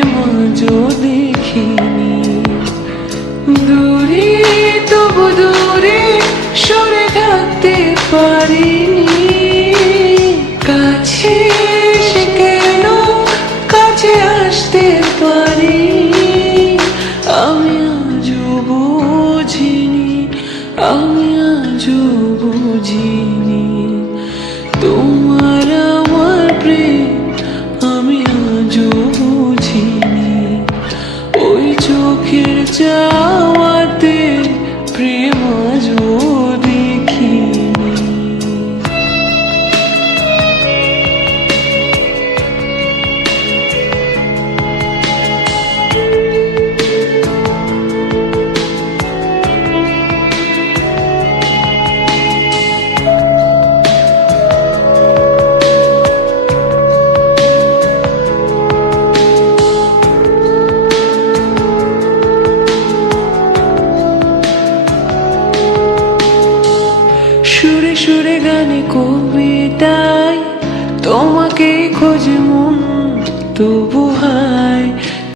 এমন দেখিনি। তবু থাকতে পারিনি। কাছে সে কেন কাছে আসতে পারি আমি আমি চাওয়াতে প্রেম জোর। সুরে গানে কবিতায় তোমাকে খোঁজ মন তবু